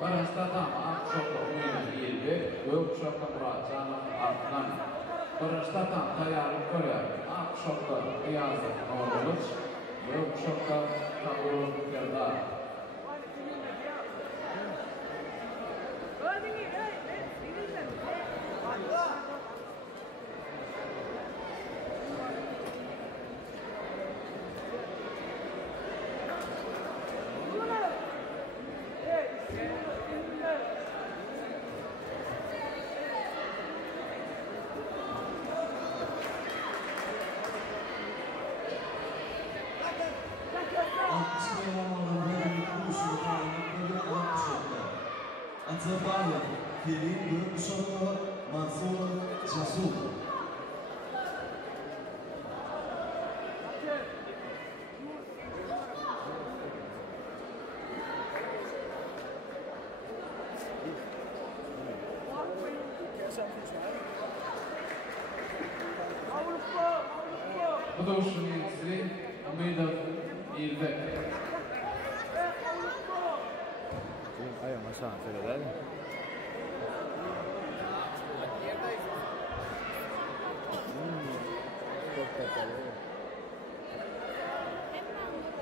Barastada Akşok'ta oyunu ilgi, Gökşok'ta Muratcan'ın ardından. Barastada tayarlık göre Akşok'ta Kıyazlık Noruluç, Gökşok'ta Kabul Kırdar. Azerbaycan, Filin Gürmüşoğlu, Mansur Cesur. Bu da hoşun iyisi, Amidov İlbek. Ayağım aşağı söyler.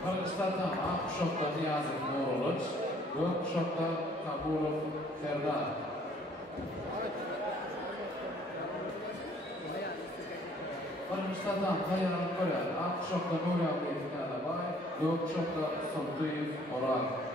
Barastada Akşok'ta Niyazik Noruluç, Gökşok'ta Kabulov Kırdar. Barastada tayarlık göre Akşok'ta Nuriyabli Finalabay, Gökşok'ta Sultuyev Orak.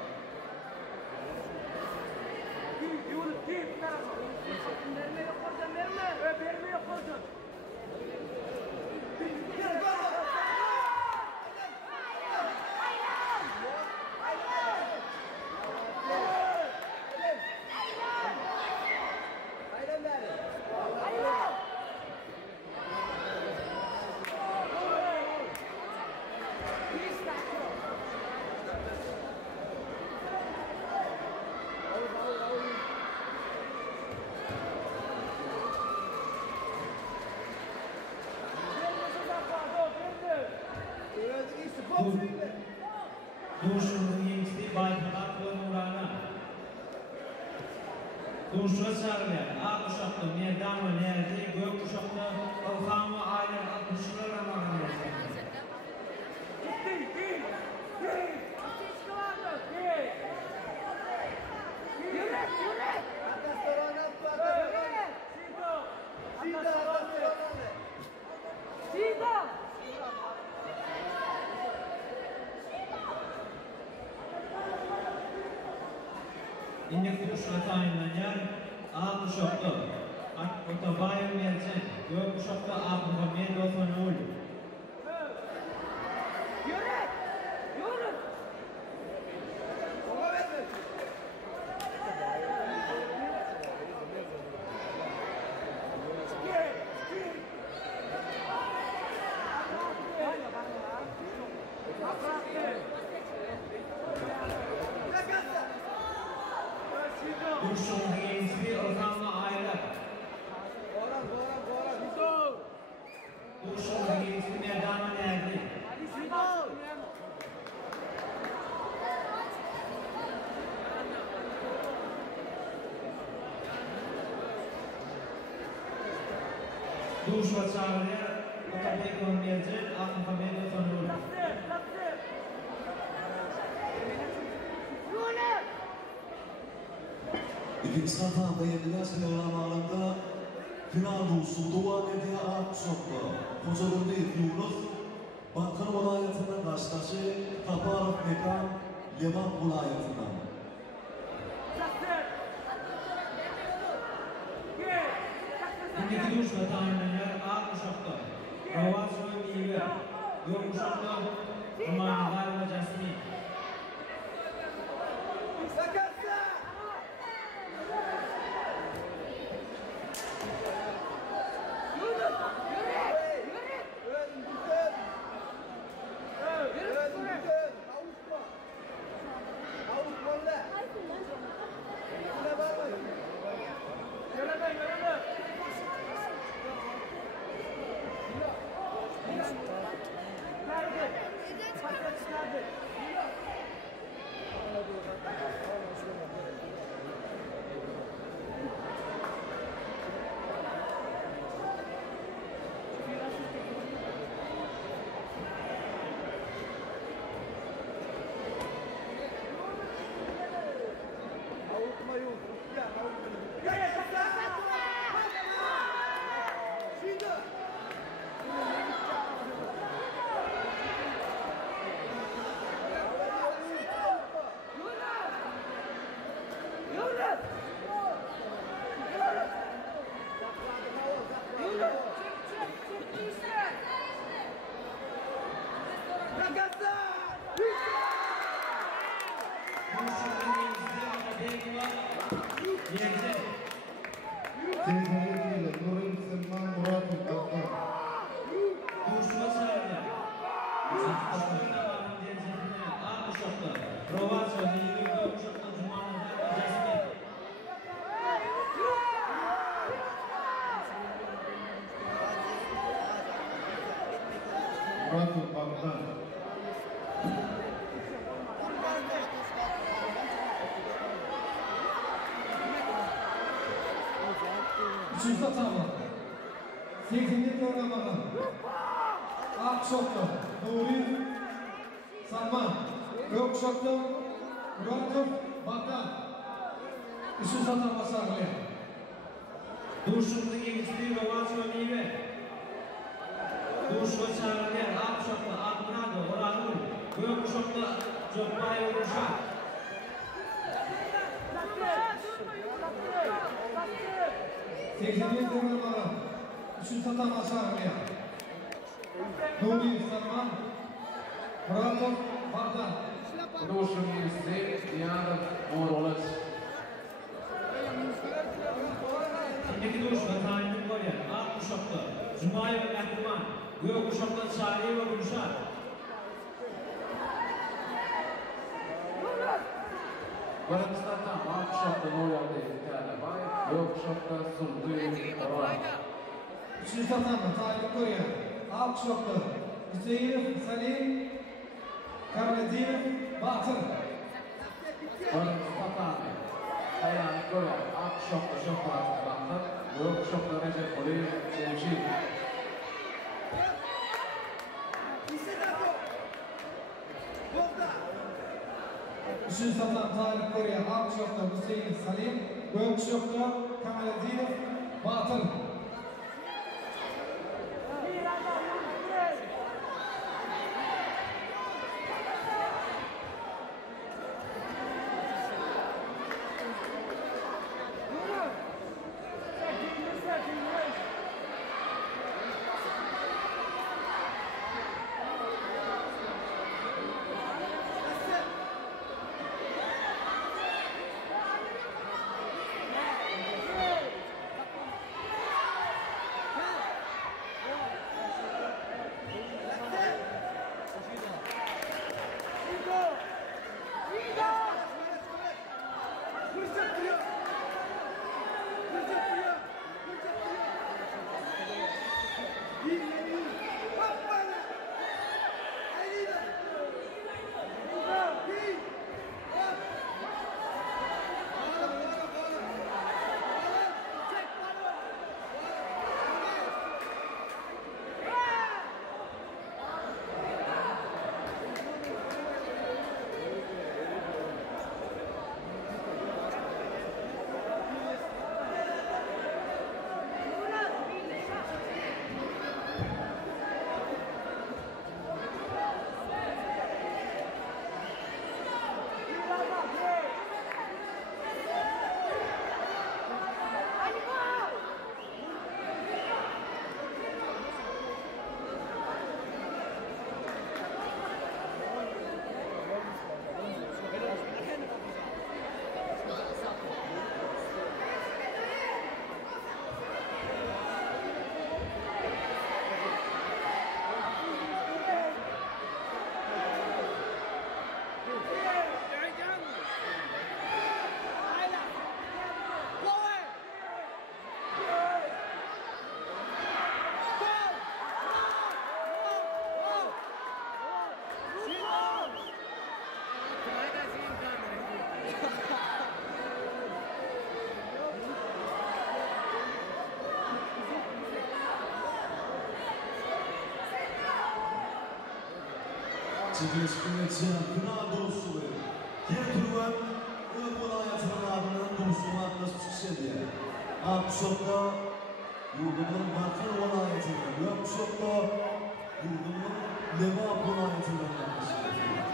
Duruşun yengisi Baykalar Nurana. Duruşu sarıya, ak kuşaklı meydan ve nerede, gök kuşaklı Alhamı aylar altmışlar ramanı yaşandı. İndi kuşaklı tayinlanyan, ak kuşaklı Otabayım Mercan, gök kuşaklı ak Muhammed Ofanul. Duruşun yengisi Alhamı aylar. Duruşun yengisi meydan ve nerede. Duş ve çağrıya Otabeyko Mercan, ak Muhammed Ofanul. İkinci safhada 7 yaş programlarında final usulü devam ediyor Akşok'ta. Kocaeli Yunus, Bankın vilayetinden karşılaşı Kaparov Mekan, Leman vilayetinden. İndiki duş ve tayinlanyan ak kuşaklı Ravaz ve Meyve, gök kuşaklı Romanlar ve Jasmin. Yense. 87 yılı Nurin Sırman Muratov Kaptan. Duruşma çağırdı. Şaşkınlarının diyeceğine 60 nokta. Rovan sözü 24 nokta Cuma'nın öncesinde. Muratov Kaptan. Üçüncü atama. 8. programının Akşok'ta Nuri Salman, Gökşok'ta Muratov Baktan. Üçüncü atama sarılıyor. Duruşumda geliştiği Rovan sözü Duruşma çağırdı. 60 nokta. Akbrado, Oranur. Gökşok'ta Jokbay Uruşak. Tekniğe programının üçüncü atama sarılıyor. Nuri Salman, Muratov Baktan. Production is Diana Morolas. Şimdiki duruşma tarihini koruyan 60 nokta. Cuma'yı ve Mehriman. Gökşok'ta Çağrı'yı ve Uruşak. Birinci atam Akşok'ta Nural'da İhtiyar'a bay, Gökşok'ta Sultu'yu Oran. Üçüncü atama Tayyip Koruyan, Akşok'ta Hüseyin Salim, Karadeniz Batın. Birinci atam Tayyip Koruyan, Akşok'ta Şofrat Kılan'da, Gökşok'ta Recep Oli Cemşir. Üçüncü atama Tayyip Koruyan, Akşok'ta Hüseyin Salim, Gökşok'ta Karadeniz Batın. Çıkışkınlıkçı kına dostu ve Yerturuan Iğbıl hayatının adının dostluğuna atlaşmış ediyor. Akşok'ta yurdumun Bakır vilayetinde, Gökşok'ta yurdumun Leva vilayetinde atlaşmış ediyor.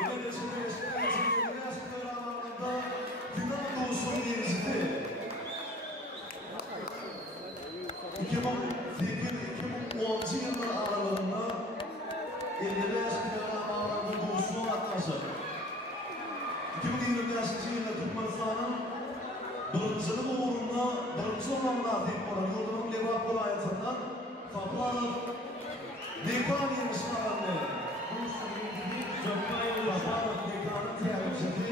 Bu da geçen programında final doğusunun yenisi. 2010 yılının aralığında 55 programlarında doğusunun atması. 2025 yılında Türkmenistan'ın birinci uğrunda birinci olanlar deyip olan yolunun Leva Kolayatından Fablanov Nekan yemişini alandı. Fablanov Nekan'ın tiyarıcısı